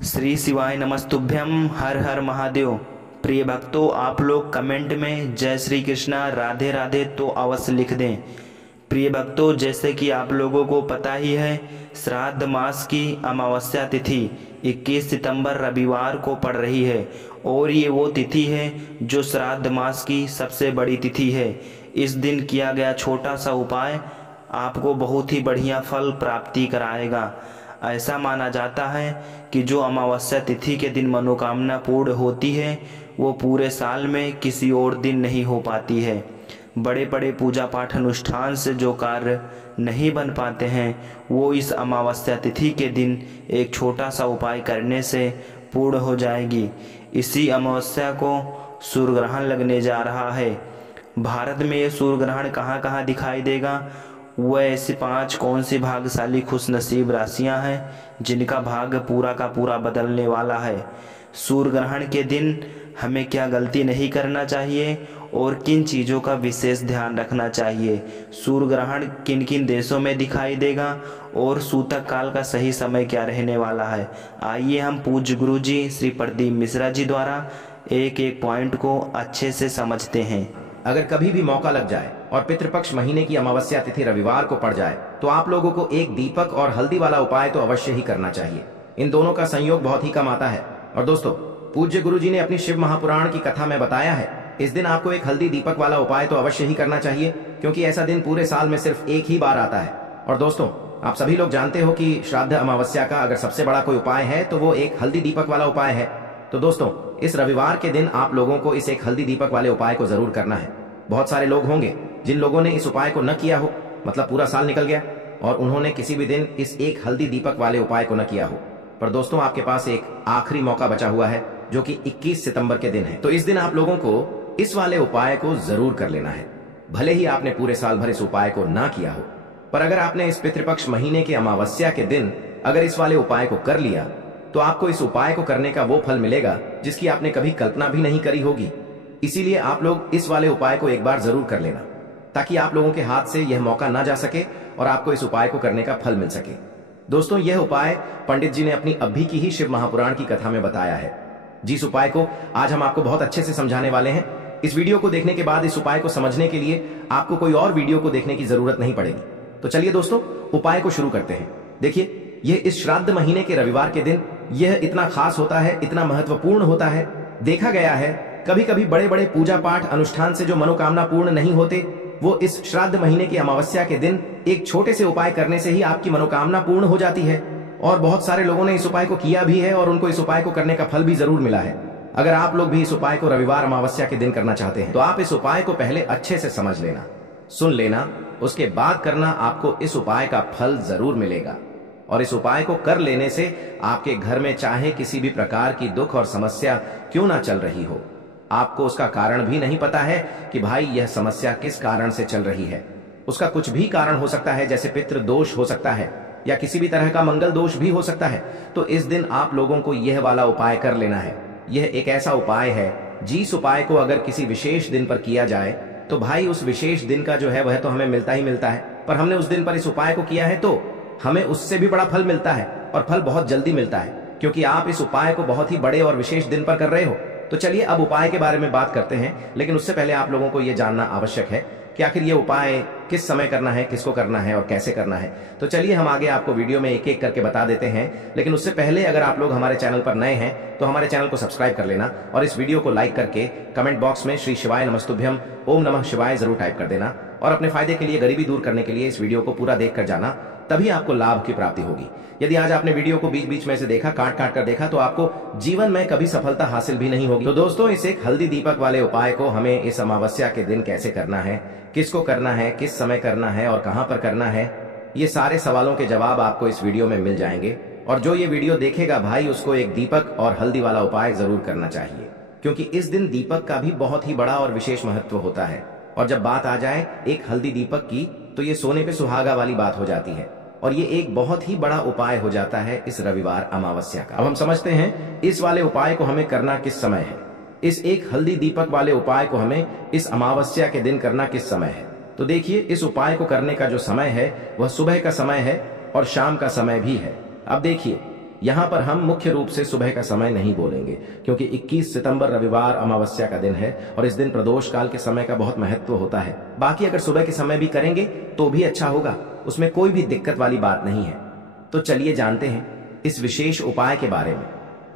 श्री शिवाय नमस्तुभ्यम। हर हर महादेव। प्रिय भक्तों, आप लोग कमेंट में जय श्री कृष्णा राधे राधे तो अवश्य लिख दें। प्रिय भक्तों, जैसे कि आप लोगों को पता ही है, श्राद्ध मास की अमावस्या तिथि 21 सितंबर रविवार को पड़ रही है और ये वो तिथि है जो श्राद्ध मास की सबसे बड़ी तिथि है। इस दिन किया गया छोटा सा उपाय आपको बहुत ही बढ़िया फल प्राप्ति कराएगा। ऐसा माना जाता है कि जो अमावस्या तिथि के दिन मनोकामना पूर्ण होती है वो पूरे साल में किसी और दिन नहीं हो पाती है। बड़े बड़े पूजा पाठ अनुष्ठान से जो कार्य नहीं बन पाते हैं वो इस अमावस्या तिथि के दिन एक छोटा सा उपाय करने से पूर्ण हो जाएगी। इसी अमावस्या को सूर्य ग्रहण लगने जा रहा है। भारत में ये सूर्य ग्रहण कहाँ कहाँ दिखाई देगा, वह ऐसी 5 कौन सी भाग्यशाली खुशनसीब राशियां हैं जिनका भाग्य पूरा का पूरा बदलने वाला है। सूर्य ग्रहण के दिन हमें क्या गलती नहीं करना चाहिए और किन चीज़ों का विशेष ध्यान रखना चाहिए। सूर्य ग्रहण किन किन देशों में दिखाई देगा और सूतक काल का सही समय क्या रहने वाला है, आइए हम पूज्य गुरु जी श्री प्रदीप मिश्रा जी द्वारा एक एक पॉइंट को अच्छे से समझते हैं। अगर कभी भी मौका लग जाए और पितृपक्ष महीने की अमावस्या तिथि रविवार को पड़ जाए तो आप लोगों को एक दीपक और हल्दी वाला उपाय तो अवश्य ही करना चाहिए। इन दोनों का संयोग बहुत ही कम आता है। और दोस्तों, पूज्य गुरु जी ने अपनी शिव महापुराण की कथा में बताया है, इस दिन आपको एक हल्दी दीपक वाला उपाय तो अवश्य ही करना चाहिए, क्योंकि ऐसा दिन पूरे साल में सिर्फ एक ही बार आता है। और दोस्तों, आप सभी लोग जानते हो कि श्राद्ध अमावस्या का अगर सबसे बड़ा कोई उपाय है तो वो एक हल्दी दीपक वाला उपाय है। तो दोस्तों, इस रविवार के दिन आप लोगों को इस एक हल्दी दीपक वाले उपाय को जरूर करना है। बहुत सारे लोग होंगे जिन लोगों ने इस उपाय को न किया हो, मतलब पूरा साल निकल गया और उन्होंने किसी भी दिन इस एक हल्दी दीपक वाले उपाय को न किया हो। पर दोस्तों, आपके पास एक आखिरी मौका बचा हुआ है जो कि 21 सितंबर के दिन है। तो इस दिन आप लोगों को इस वाले उपाय को जरूर कर लेना है। भले ही आपने पूरे साल भर इस उपाय को ना किया हो, पर अगर आपने इस पितृपक्ष महीने के अमावस्या के दिन अगर इस वाले उपाय को कर लिया तो आपको इस उपाय को करने का वो फल मिलेगा जिसकी आपने कभी कल्पना भी नहीं करी होगी। इसीलिए आप लोग इस वाले उपाय को एक बार जरूर कर लेना, ताकि आप लोगों के हाथ से यह मौका ना जा सके और आपको इस उपाय को करने का फल मिल सके। दोस्तों, यह उपाय पंडित जी ने अपनी अभी की ही शिव महापुराण की कथा में बताया है, जिस उपाय को आज हम आपको बहुत अच्छे से समझाने वाले हैं। इस वीडियो को देखने के बाद इस उपाय को समझने के लिए आपको कोई और वीडियो को देखने की जरूरत नहीं पड़ेगी। तो चलिए दोस्तों, उपाय को शुरू करते हैं। देखिए, यह इस श्राद्ध महीने के रविवार के दिन यह इतना खास होता है, इतना महत्वपूर्ण होता है। देखा गया है कभी कभी बड़े बड़े पूजा पाठ अनुष्ठान से जो मनोकामना पूर्ण नहीं होते, वो इस श्राद्ध महीने की अमावस्या के दिन एक छोटे से उपाय करने से ही आपकी मनोकामना पूर्ण हो जाती है। और बहुत सारे लोगों ने इस उपाय को किया भी है और उनको इस उपाय को करने का फल भी जरूर मिला है। अगर आप लोग भी इस उपाय को रविवार अमावस्या के दिन करना चाहते हैं तो आप इस उपाय को पहले अच्छे से समझ लेना, सुन लेना, उसके बाद करना। आपको इस उपाय का फल जरूर मिलेगा। और इस उपाय को कर लेने से आपके घर में चाहे किसी भी प्रकार की दुख और समस्या क्यों ना चल रही हो, आपको उसका कारण भी नहीं पता है कि भाई यह समस्या किस कारण से चल रही है। उसका कुछ भी कारण हो सकता है, जैसे पितृ दोष हो सकता है या किसी भी तरह का मंगल दोष भी हो सकता है। तो इस दिन आप लोगों को यह वाला उपाय कर लेना है। यह एक ऐसा उपाय है जिस उपाय को अगर किसी विशेष दिन पर किया जाए तो भाई उस विशेष दिन का जो है वह तो हमें मिलता ही मिलता है, पर हमने उस दिन पर इस उपाय को किया है तो हमें उससे भी बड़ा फल मिलता है और फल बहुत जल्दी मिलता है, क्योंकि आप इस उपाय को बहुत ही बड़े और विशेष दिन पर कर रहे हो। तो चलिए अब उपाय के बारे में बात करते हैं, लेकिन उससे पहले आप लोगों को यह जानना आवश्यक है कि आखिर ये उपाय किस समय करना है, किसको करना है और कैसे करना है। तो चलिए हम आगे आपको वीडियो में एक एक करके बता देते हैं, लेकिन उससे पहले अगर आप लोग हमारे चैनल पर नए हैं तो हमारे चैनल को सब्सक्राइब कर लेना और इस वीडियो को लाइक करके कमेंट बॉक्स में श्री शिवाय नमस्तुभ्यम ओम नमः शिवाय जरूर टाइप कर देना। और अपने फायदे के लिए, गरीबी दूर करने के लिए इस वीडियो को पूरा देख कर जाना, तभी आपको लाभ की प्राप्ति होगी। यदि आज आपने वीडियो को बीच बीच में से देखा, काट काट कर देखा, तो आपको जीवन में कभी सफलता हासिल भी नहीं होगी। तो दोस्तों, इस एक हल्दी दीपक वाले उपाय को हमें इस अमावस्या के दिन कैसे करना है, किसको करना है, किस समय करना है और कहां पर करना है, ये सारे सवालों के जवाब आपको इस वीडियो में मिल जाएंगे। और जो ये वीडियो देखेगा भाई, उसको एक दीपक और हल्दी वाला उपाय जरूर करना चाहिए, क्योंकि इस दिन दीपक का भी बहुत ही बड़ा और विशेष महत्व होता है। और जब बात आ जाए एक हल्दी दीपक की तो ये सोने पे सुहागा वाली बात हो जाती है और ये एक बहुत ही बड़ा उपाय हो जाता है इस रविवार अमावस्या का। अब हम समझते हैं इस वाले उपाय को हमें करना किस समय है। इस एक हल्दी दीपक वाले उपाय को हमें इस अमावस्या के दिन करना किस समय है। तो देखिए, इस उपाय को करने का जो समय है वह सुबह का समय है और शाम का समय भी है। अब देखिए, यहाँ पर हम मुख्य रूप से सुबह का समय नहीं बोलेंगे, क्योंकि 21 सितंबर रविवार अमावस्या का दिन है और इस दिन प्रदोष काल के समय का बहुत महत्व होता है। बाकी अगर सुबह के समय भी करेंगे तो भी अच्छा होगा, उसमें कोई भी दिक्कत वाली बात नहीं है। तो चलिए जानते हैं इस विशेष उपाय के बारे में।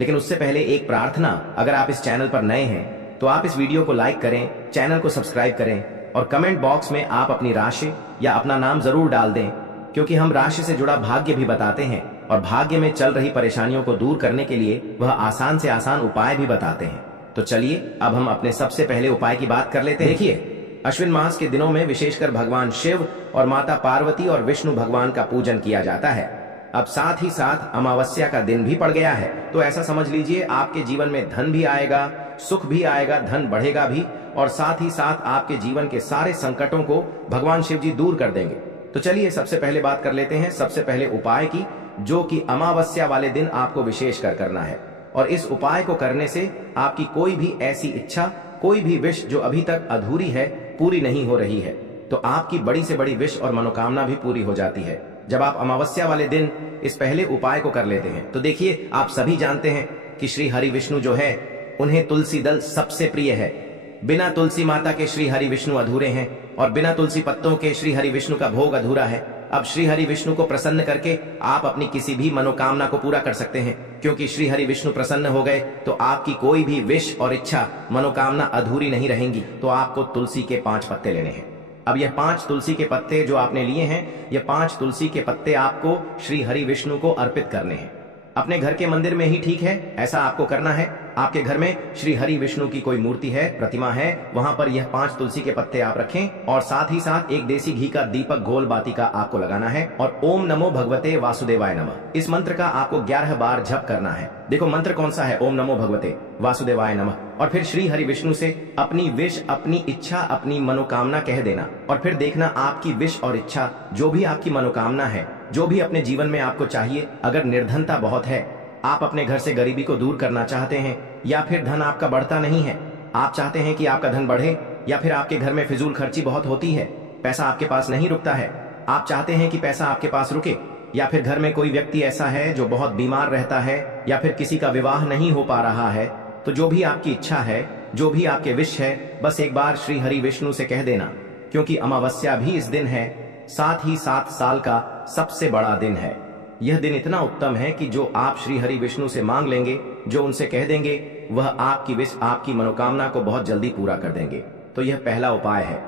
लेकिन उससे पहले एक प्रार्थना, अगर आप इस चैनल पर नए हैं तो आप इस वीडियो को लाइक करें, चैनल को सब्सक्राइब करें और कमेंट बॉक्स में आप अपनी राशि या अपना नाम जरूर डाल दें, क्योंकि हम राशि से जुड़ा भाग्य भी बताते हैं और भाग्य में चल रही परेशानियों को दूर करने के लिए वह आसान से आसान उपाय भी बताते हैं। तो चलिए अब हम अपने सबसे पहले उपाय की बात कर लेते हैं। देखिए, अश्विन मास के दिनों में विशेषकर भगवान शिव और माता पार्वती और विष्णु भगवान का पूजन किया जाता है। अब साथ ही साथ अमावस्या का दिन भी पड़ गया है, तो ऐसा समझ लीजिए आपके जीवन में धन भी आएगा, सुख भी आएगा, धन बढ़ेगा भी और साथ ही साथ आपके जीवन के सारे संकटों को भगवान शिव जी दूर कर देंगे। तो चलिए सबसे पहले बात कर लेते हैं सबसे पहले उपाय की, जो कि अमावस्या वाले दिन आपको विशेष करना है। और इस उपाय को करने से आपकी कोई भी ऐसी इच्छा, कोई भी विश जो अभी तक अधूरी है, पूरी नहीं हो रही है, तो आपकी बड़ी से बड़ी विश और मनोकामना भी पूरी हो जाती है जब आप अमावस्या वाले दिन इस पहले उपाय को कर लेते हैं। तो देखिए, आप सभी जानते हैं कि श्री हरि विष्णु जो है, उन्हें तुलसी दल सबसे प्रिय है। बिना तुलसी माता के श्री हरि विष्णु अधूरे हैं और बिना तुलसी पत्तों के श्री हरि विष्णु का भोग अधूरा है। अब श्री हरि विष्णु को प्रसन्न करके आप अपनी किसी भी मनोकामना को पूरा कर सकते हैं, क्योंकि श्री हरि विष्णु प्रसन्न हो गए तो आपकी कोई भी विश और इच्छा, मनोकामना अधूरी नहीं रहेंगी। तो आपको तुलसी के 5 पत्ते लेने हैं। अब यह 5 तुलसी के पत्ते जो आपने लिए हैं, ये 5 तुलसी के पत्ते आपको श्री हरि विष्णु को अर्पित करने हैं। अपने घर के मंदिर में ही ठीक है, ऐसा आपको करना है। आपके घर में श्री हरि विष्णु की कोई मूर्ति है, प्रतिमा है, वहां पर यह 5 तुलसी के पत्ते आप रखें और साथ ही साथ एक देसी घी का दीपक गोल बाती का आपको लगाना है और ओम नमो भगवते वासुदेवाय नमः, इस मंत्र का आपको 11 बार जप करना है। देखो मंत्र कौन सा है, ओम नमो भगवते वासुदेवाय नमः। और फिर श्री हरि विष्णु से अपनी विश, अपनी इच्छा, अपनी मनोकामना कह देना और फिर देखना आपकी विश और इच्छा, जो भी आपकी मनोकामना है, जो भी अपने जीवन में आपको चाहिए। अगर निर्धनता बहुत है, आप अपने घर से गरीबी को दूर करना चाहते हैं, या फिर धन आपका बढ़ता नहीं है, आप चाहते हैं कि आपका धन बढ़े, या फिर आपके घर में फिजूल खर्ची बहुत होती है, पैसा आपके पास नहीं रुकता है, आप चाहते हैं कि पैसा आपके पास रुके, या फिर घर में कोई व्यक्ति ऐसा है जो बहुत बीमार रहता है, या फिर किसी का विवाह नहीं हो पा रहा है, तो जो भी आपकी इच्छा है, जो भी आपके विश है, बस एक बार श्री हरि विष्णु से कह देना, क्योंकि अमावस्या भी इस दिन है, साथ ही साथ साल का सबसे बड़ा दिन है। यह दिन इतना उत्तम है कि जो आप श्री हरि विष्णु से मांग लेंगे, जो उनसे कह देंगे, वह आपकी विश, आपकी मनोकामना को बहुत जल्दी पूरा कर देंगे। तो यह पहला उपाय है।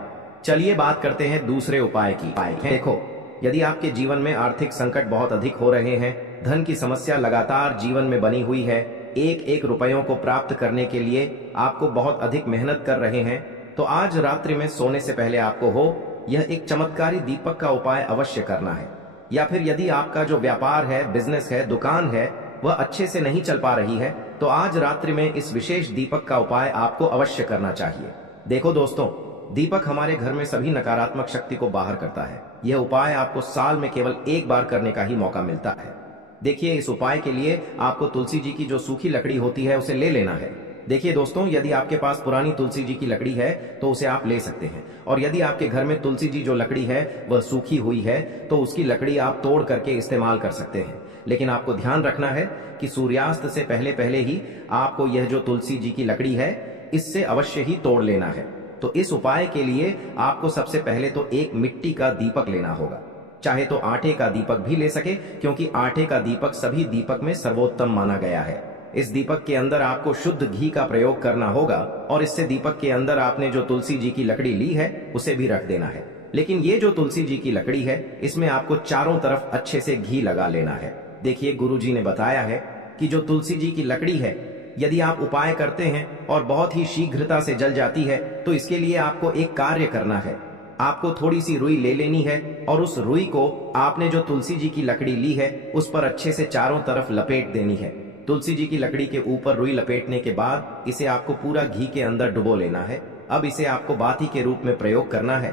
चलिए बात करते हैं दूसरे उपाय की। देखो, यदि आपके जीवन में आर्थिक संकट बहुत अधिक हो रहे हैं, धन की समस्या लगातार जीवन में बनी हुई है, एक एक रुपयों को प्राप्त करने के लिए आपको बहुत अधिक मेहनत कर रहे हैं, तो आज रात्रि में सोने से पहले आपको हो यह एक चमत्कारी दीपक का उपाय अवश्य करना है। या फिर यदि आपका जो व्यापार है, बिजनेस है, दुकान है, वह अच्छे से नहीं चल पा रही है, तो आज रात्रि में इस विशेष दीपक का उपाय आपको अवश्य करना चाहिए। देखो दोस्तों, दीपक हमारे घर में सभी नकारात्मक शक्ति को बाहर करता है। यह उपाय आपको साल में केवल एक बार करने का ही मौका मिलता है। देखिए, इस उपाय के लिए आपको तुलसी जी की जो सूखी लकड़ी होती है, उसे ले लेना है। देखिए दोस्तों, यदि आपके पास पुरानी तुलसी जी की लकड़ी है तो उसे आप ले सकते हैं, और यदि आपके घर में तुलसी जी जो लकड़ी है वह सूखी हुई है, तो उसकी लकड़ी आप तोड़ करके इस्तेमाल कर सकते हैं। लेकिन आपको ध्यान रखना है कि सूर्यास्त से पहले पहले ही आपको यह जो तुलसी जी की लकड़ी है, इससे अवश्य ही तोड़ लेना है। तो इस उपाय के लिए आपको सबसे पहले तो एक मिट्टी का दीपक लेना होगा, चाहे तो आटे का दीपक भी ले सके, क्योंकि आटे का दीपक सभी दीपक में सर्वोत्तम माना गया है। इस दीपक के अंदर आपको शुद्ध घी का प्रयोग करना होगा और इससे दीपक के अंदर आपने जो तुलसी जी की लकड़ी ली है उसे भी रख देना है। लेकिन ये जो तुलसी जी की लकड़ी है, इसमें आपको चारों तरफ अच्छे से घी लगा लेना है। देखिए, गुरु जी ने बताया है कि जो तुलसी जी की लकड़ी है, यदि आप उपाय करते हैं और बहुत ही शीघ्रता से जल जाती है, तो इसके लिए आपको एक कार्य करना है। आपको थोड़ी सी रुई ले लेनी है और उस रुई को आपने जो तुलसी जी की लकड़ी ली है उस पर अच्छे से चारों तरफ लपेट देनी है। तुलसी जी की लकड़ी के ऊपर रुई लपेटने के बाद इसे आपको पूरा घी के अंदर डुबो लेना है। अब इसे आपको बाती के रूप में प्रयोग करना है।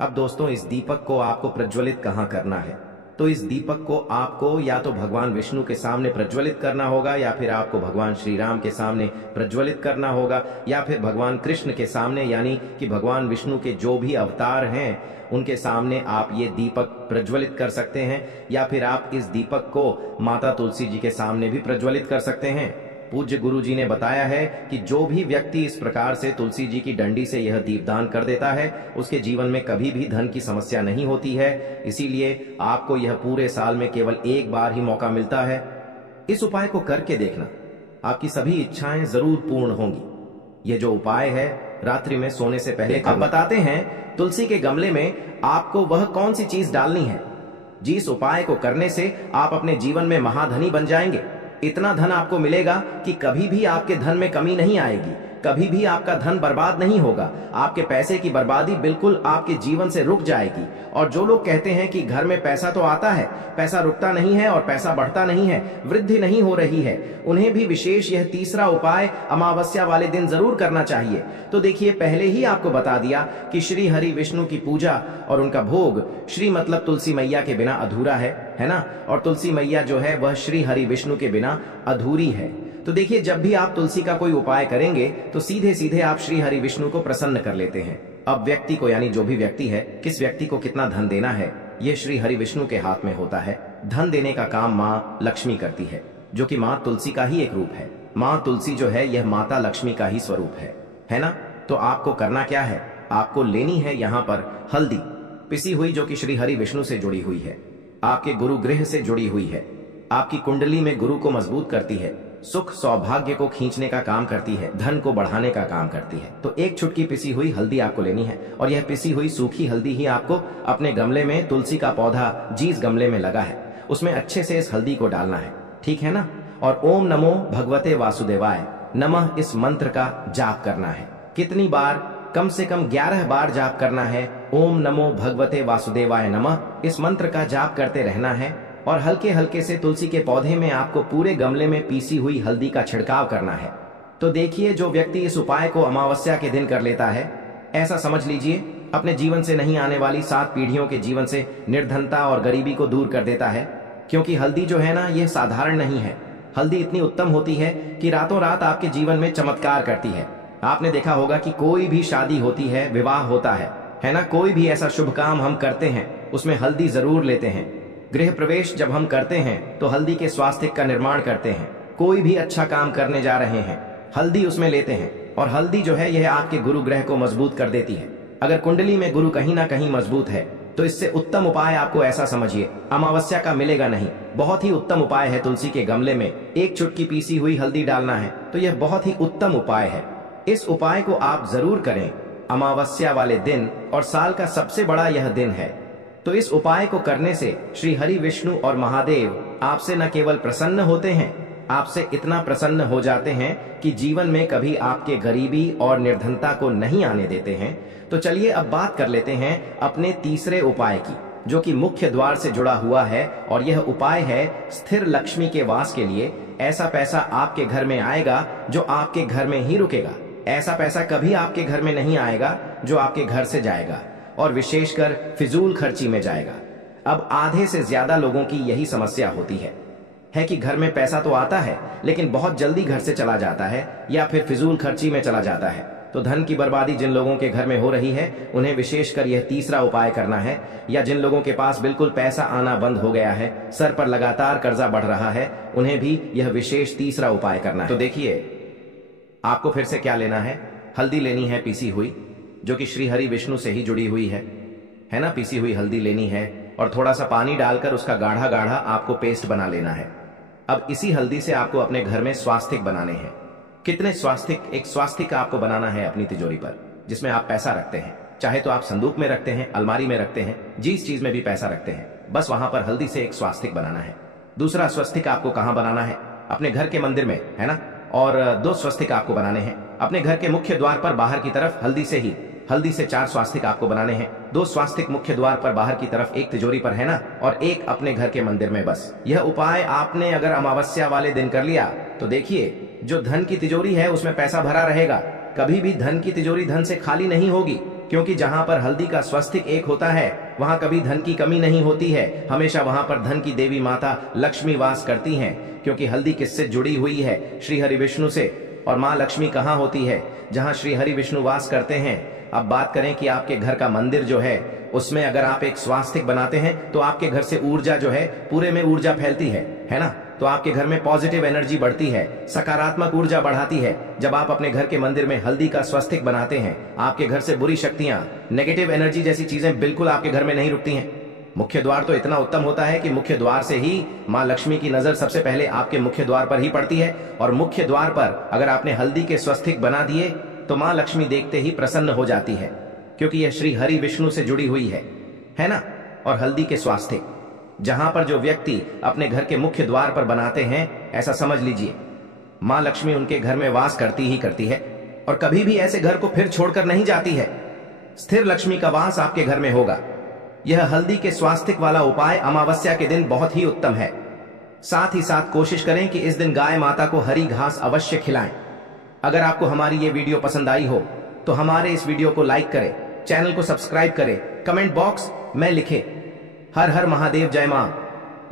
अब दोस्तों, इस दीपक को आपको प्रज्वलित कहाँ करना है? तो इस दीपक को आपको या तो भगवान विष्णु के सामने प्रज्वलित करना होगा, या फिर आपको भगवान श्री राम के सामने प्रज्वलित करना होगा, या फिर भगवान कृष्ण के सामने, यानी कि भगवान विष्णु के जो भी अवतार हैं उनके सामने आप ये दीपक प्रज्वलित कर सकते हैं, या फिर आप इस दीपक को माता तुलसी जी के सामने भी प्रज्वलित कर सकते हैं। पूज्य गुरु जी ने बताया है कि जो भी व्यक्ति इस प्रकार से तुलसी जी की डंडी से यह दीपदान कर देता है उसके जीवन में कभी भी धन की समस्या नहीं होती है। इसीलिए आपको यह पूरे साल में केवल एक बार ही मौका मिलता है। इस उपाय को करके देखना, आपकी सभी इच्छाएं जरूर पूर्ण होंगी। यह जो उपाय है रात्रि में सोने से पहले अब बताते हैं तुलसी के गमले में आपको वह कौन सी चीज डालनी है जिस उपाय को करने से आप अपने जीवन में महाधनी बन जाएंगे। इतना धन आपको मिलेगा कि कभी भी आपके धन में कमी नहीं आएगी, कभी भी आपका धन बर्बाद नहीं होगा। आपके पैसे की बर्बादी बिल्कुल आपके जीवन से रुक जाएगी। और जो लोग कहते हैं कि घर में पैसा तो आता है, पैसा रुकता नहीं है और पैसा बढ़ता नहीं है, वृद्धि नहीं हो रही है, उन्हें भी विशेष यह तीसरा उपाय अमावस्या वाले दिन जरूर करना चाहिए। तो देखिए, पहले ही आपको बता दिया कि श्री हरि विष्णु की पूजा और उनका भोग, श्री मतलब तुलसी मैया के बिना अधूरा है ना। और तुलसी मैया जो है वह श्री हरि विष्णु के बिना अधूरी है। तो देखिए, जब भी आप तुलसी का कोई उपाय करेंगे तो सीधे सीधे आप श्री हरि विष्णु को प्रसन्न कर लेते हैं। अब व्यक्ति को, यानी जो भी व्यक्ति है, किस व्यक्ति को कितना धन देना है ये श्री हरि विष्णु के हाथ में होता है। धन देने का काम माँ लक्ष्मी करती है, जो कि माँ तुलसी का ही एक रूप है। माँ तुलसी जो है यह माता लक्ष्मी का ही स्वरूप है ना। तो आपको करना क्या है, आपको लेनी है यहाँ पर हल्दी पिसी हुई, जो कि श्री हरि विष्णु से जुड़ी हुई है, आपके गुरु गृह से जुड़ी हुई है, आपकी कुंडली में गुरु को मजबूत करती है, सुख सौभाग्य को खींचने का काम करती है, धन को बढ़ाने का काम करती है। तो एक चुटकी पिसी हुई हल्दी आपको लेनी है, और यह पिसी हुई सूखी हल्दी ही आपको अपने गमले में, तुलसी का पौधा जिस गमले में लगा है उसमें अच्छे से इस हल्दी को डालना है, ठीक है ना। और ओम नमो भगवते वासुदेवाय नमः इस मंत्र का जाप करना है। कितनी बार, कम से कम 11 बार जाप करना है। ओम नमो भगवते वासुदेवाय नमः इस मंत्र का जाप करते रहना है। और हल्के हल्के से तुलसी के पौधे में आपको पूरे गमले में पीसी हुई हल्दी का छिड़काव करना है। तो देखिए, जो व्यक्ति इस उपाय को अमावस्या के दिन कर लेता है, ऐसा समझ लीजिए अपने जीवन से नहीं आने वाली 7 पीढ़ियों के जीवन से निर्धनता और गरीबी को दूर कर देता है। क्योंकि हल्दी जो है ना, यह साधारण नहीं है। हल्दी इतनी उत्तम होती है कि रातों रात आपके जीवन में चमत्कार करती है। आपने देखा होगा कि कोई भी शादी होती है, विवाह होता है ना, कोई भी ऐसा शुभ काम हम करते हैं उसमें हल्दी जरूर लेते हैं। गृह प्रवेश जब हम करते हैं तो हल्दी के स्वास्तिक का निर्माण करते हैं। कोई भी अच्छा काम करने जा रहे हैं, हल्दी उसमें लेते हैं। और हल्दी जो है यह आपके गुरु ग्रह को मजबूत कर देती है। अगर कुंडली में गुरु कहीं ना कहीं मजबूत है तो इससे उत्तम उपाय आपको ऐसा समझिए अमावस्या का मिलेगा नहीं। बहुत ही उत्तम उपाय है। तुलसी के गमले में एक चुटकी पीसी हुई हल्दी डालना है, तो यह बहुत ही उत्तम उपाय है। इस उपाय को आप जरूर करें अमावस्या वाले दिन, और साल का सबसे बड़ा यह दिन है। तो इस उपाय को करने से श्री हरि विष्णु और महादेव आपसे न केवल प्रसन्न होते हैं, आपसे इतना प्रसन्न हो जाते हैं कि जीवन में कभी आपके गरीबी और निर्धनता को नहीं आने देते हैं। तो चलिए अब बात कर लेते हैं अपने तीसरे उपाय की, जो कि मुख्य द्वार से जुड़ा हुआ है। और यह उपाय है स्थिर लक्ष्मी के वास के लिए। ऐसा पैसा आपके घर में आएगा जो आपके घर में ही रुकेगा। ऐसा पैसा कभी आपके घर में नहीं आएगा जो आपके घर से जाएगा, और विशेषकर फिजूल खर्ची में जाएगा। अब आधे से ज्यादा लोगों की यही समस्या होती है कि घर में पैसा तो आता है लेकिन बहुत जल्दी घर से चला जाता है, या फिर फिजूल खर्ची में चला जाता है। तो धन की बर्बादी जिन लोगों के घर में हो रही है उन्हें विशेषकर यह तीसरा उपाय करना है। या जिन लोगों के पास बिल्कुल पैसा आना बंद हो गया है, सर पर लगातार कर्जा बढ़ रहा है, उन्हें भी यह विशेष तीसरा उपाय करना है। तो देखिए, आपको फिर से क्या लेना है, हल्दी लेनी है पीसी हुई, जो कि श्री हरि विष्णु से ही जुड़ी हुई है ना। पीसी हुई हल्दी लेनी है और थोड़ा सा पानी डालकर उसका गाढ़ा गाढ़ा आपको पेस्ट बना लेना है। अब इसी हल्दी से आपको अपने घर में स्वास्तिक बनाने हैं। कितने स्वास्तिक? एक स्वास्तिक आपको बनाना है अपनी तिजोरी पर, जिसमें आप पैसा रखते हैं। चाहे तो आप संदूक में रखते हैं, अलमारी में रखते हैं, जिस चीज में भी पैसा रखते हैं, बस वहां पर हल्दी से एक स्वास्तिक बनाना है। दूसरा स्वस्तिक आपको कहां बनाना है? अपने घर के मंदिर में, है ना। और 2 स्वस्तिक आपको बनाने हैं अपने घर के मुख्य द्वार पर बाहर की तरफ, हल्दी से 4 स्वास्तिक आपको बनाने हैं। 2 स्वास्तिक मुख्य द्वार पर बाहर की तरफ, एक तिजोरी पर, है ना, और एक अपने घर के मंदिर में। बस यह उपाय आपने अगर अमावस्या वाले दिन कर लिया तो देखिए, जो धन की तिजोरी है उसमें पैसा भरा रहेगा। कभी भी धन की तिजोरी धन से खाली नहीं होगी। क्योंकि जहां पर हल्दी का स्वस्तिक एक होता है वहां कभी धन की कमी नहीं होती है। हमेशा वहां पर धन की देवी माता लक्ष्मी वास करती हैं, क्योंकि हल्दी किससे जुड़ी हुई है? श्री हरि विष्णु से। और माँ लक्ष्मी कहाँ होती है? जहां श्री हरि विष्णु वास करते हैं। अब बात करें कि आपके घर का मंदिर जो है उसमें अगर आप एक स्वास्तिक बनाते हैं तो आपके घर से ऊर्जा जो है पूरे में ऊर्जा फैलती है ना? तो आपके घर में पॉजिटिव एनर्जी बढ़ती है, सकारात्मक ऊर्जा बढ़ाती है। जब आप अपने घर के मंदिर में हल्दी का स्वस्तिक बनाते हैं, आपके घर से बुरी शक्तियां, नेगेटिव एनर्जी जैसी चीजें बिल्कुल आपके घर में नहीं रुकती हैं। मुख्य द्वार तो इतना उत्तम होता है कि मुख्य द्वार से ही माँ लक्ष्मी की नजर सबसे पहले आपके मुख्य द्वार पर ही पड़ती है। और मुख्य द्वार पर अगर आपने हल्दी के स्वस्तिक बना दिए तो माँ लक्ष्मी देखते ही प्रसन्न हो जाती है, क्योंकि यह श्री हरि विष्णु से जुड़ी हुई है ना? और हल्दी के स्वास्तिक जहां पर जो व्यक्ति अपने घर के मुख्य द्वार पर बनाते हैं, ऐसा समझ लीजिए माँ लक्ष्मी उनके घर में वास करती ही करती है और कभी भी ऐसे घर को फिर छोड़कर नहीं जाती है। स्थिर लक्ष्मी का वास आपके घर में होगा। यह हल्दी के स्वास्तिक वाला उपाय अमावस्या के दिन बहुत ही उत्तम है। साथ ही साथ कोशिश करें कि इस दिन गाय माता को हरी घास अवश्य खिलाएं। अगर आपको हमारी ये वीडियो पसंद आई हो तो हमारे इस वीडियो को लाइक करें, चैनल को सब्सक्राइब करें, कमेंट बॉक्स में लिखें हर हर महादेव, जय मां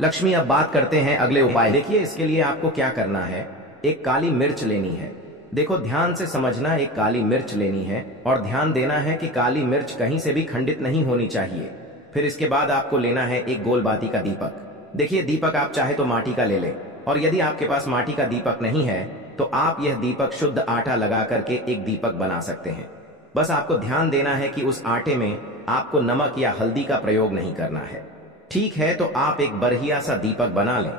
लक्ष्मी। अब बात करते हैं अगले उपाय। देखिए, इसके लिए आपको क्या करना है, एक काली मिर्च लेनी है। देखो, ध्यान से समझना, एक काली मिर्च लेनी है और ध्यान देना है कि काली मिर्च कहीं से भी खंडित नहीं होनी चाहिए। फिर इसके बाद आपको लेना है एक गोल बाती का दीपक। देखिए, दीपक आप चाहे तो माटी का ले लें, और यदि आपके पास माटी का दीपक नहीं है तो आप यह दीपक शुद्ध आटा लगा करके एक दीपक बना सकते हैं। बस आपको ध्यान देना है कि उस आटे में आपको नमक या हल्दी का प्रयोग नहीं करना है। ठीक है, तो आप एक बढ़िया सा दीपक बना लें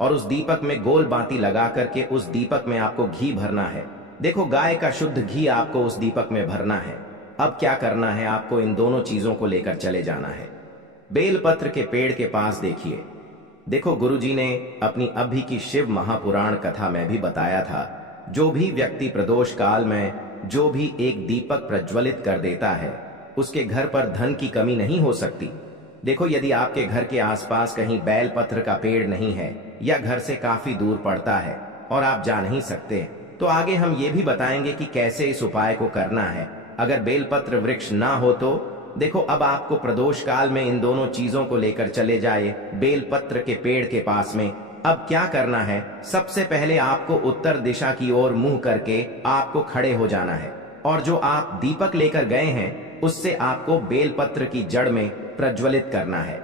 और उस दीपक में गोल बाती लगा करके उस दीपक में आपको घी भरना है। देखो, गाय का शुद्ध घी आपको उस दीपक में भरना है। अब क्या करना है, आपको इन दोनों चीजों को लेकर चले जाना है। बेलपत्र के पेड़ के पास देखिए, देखो गुरुजी ने अपनी अभी की शिव महापुराण कथा में भी बताया था, जो भी व्यक्ति प्रदोष काल में जो भी एक दीपक प्रज्वलित कर देता है उसके घर पर धन की कमी नहीं हो सकती। देखो, यदि आपके घर के आसपास कहीं बेलपत्र का पेड़ नहीं है या घर से काफी दूर पड़ता है और आप जा नहीं सकते, तो आगे हम ये भी बताएंगे कि कैसे इस उपाय को करना है। अगर बेलपत्र वृक्ष ना हो तो देखो, अब आपको प्रदोष काल में इन दोनों चीजों को लेकर चले जाए बेलपत्र के पेड़ के पास में। अब क्या करना है, सबसे पहले आपको उत्तर दिशा की ओर मुंह करके आपको खड़े हो जाना है और जो आप दीपक लेकर गए हैं उससे आपको बेलपत्र की जड़ में प्रज्वलित करना है।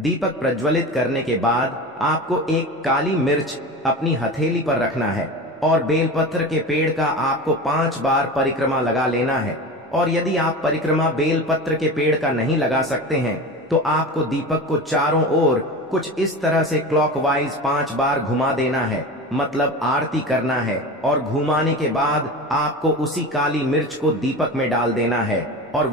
दीपक प्रज्वलित करने के बाद आपको एक काली मिर्च अपनी हथेली पर रखना है और बेलपत्र के पेड़ का आपको 5 बार परिक्रमा लगा लेना है। और यदि आप परिक्रमा बेलपत्र के पेड़ का नहीं लगा सकते हैं तो आपको दीपक को चारों ओर कुछ इस तरह से क्लॉकवाइज 5 बार घुमा देना है, मतलब आरती करना है। और घुमाने के बाद आपको उसी काली मिर्च को दीपक में डाल देना है और